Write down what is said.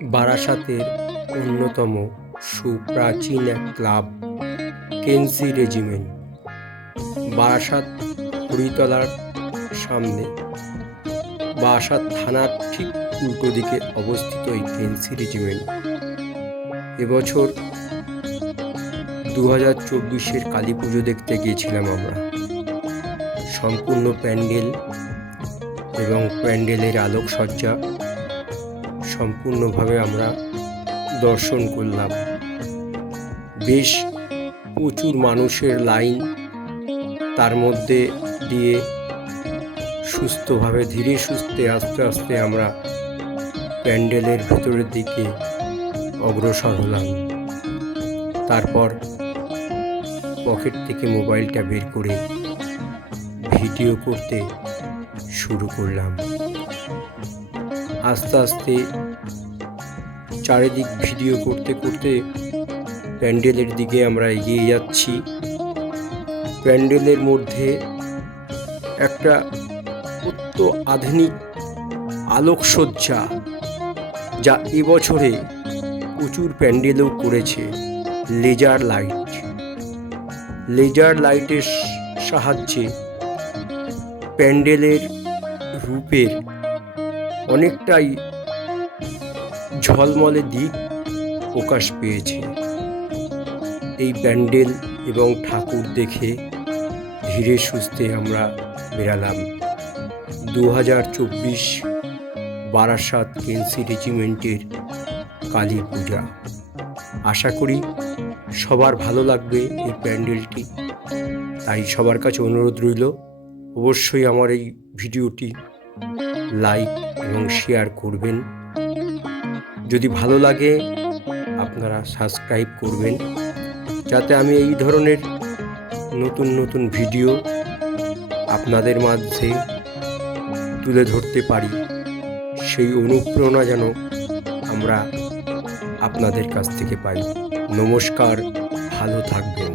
বারাসাতের অন্যতম সুপ্রাচীন এক ক্লাব কেনসি রেজিমেন্ট। বারাসাত হরিতলার সামনে বারাসাত থানার ঠিক উল্টো দিকে অবস্থিত এই কেনসি রেজিমেন্ট এবছর 2024 কালী পুজো দেখতে গিয়েছিলাম আমরা। সম্পূর্ণ প্যান্ডেল এবং প্যান্ডেলের আলোকসজ্জা সম্পূর্ণভাবে আমরা দর্শন করলাম। বেশ প্রচুর মানুষের লাইন, তার মধ্যে দিয়ে সুস্থভাবে ধীরে সুস্থে আস্তে আস্তে আমরা প্যান্ডেলের ভেতরের দিকে অগ্রসর হলাম। তারপর পকেট থেকে মোবাইলটা বের করে ভিডিও করতে শুরু করলাম। আস্তে আস্তে চারিদিক ভিডিও করতে করতে প্যান্ডেলের দিকে আমরা এগিয়ে যাচ্ছি। প্যান্ডেলের মধ্যে একটা অত্যন্ত আধুনিক আলোকসজ্জা, যা এবছরে প্রচুর প্যান্ডেলও করেছে। লেজার লাইটের সাহায্যে প্যান্ডেলের রূপের অনেকটাই ঝলমলে দিক প্রকাশ পেয়েছে। এই প্যান্ডেল এবং ঠাকুর দেখে ধীরে সুস্থে আমরা বেরালাম। 2024 বারাসাত কেনসি রেজিমেন্টের কালী পূজা। আশা করি সবার ভালো লাগবে এই প্যান্ডেলটি, তাই সবার কাছে অনুরোধ রইল অবশ্যই আমার এই ভিডিওটি লাইক এবং শেয়ার করবেন। যদি ভালো লাগে আপনারা সাবস্ক্রাইব করবেন, যাতে আমি এই ধরনের নতুন নতুন ভিডিও আপনাদের মাঝে তুলে ধরতে পারি। সেই অনুপ্রেরণা যেন আমরা আপনাদের কাছ থেকে পাই। নমস্কার, ভালো থাকবেন।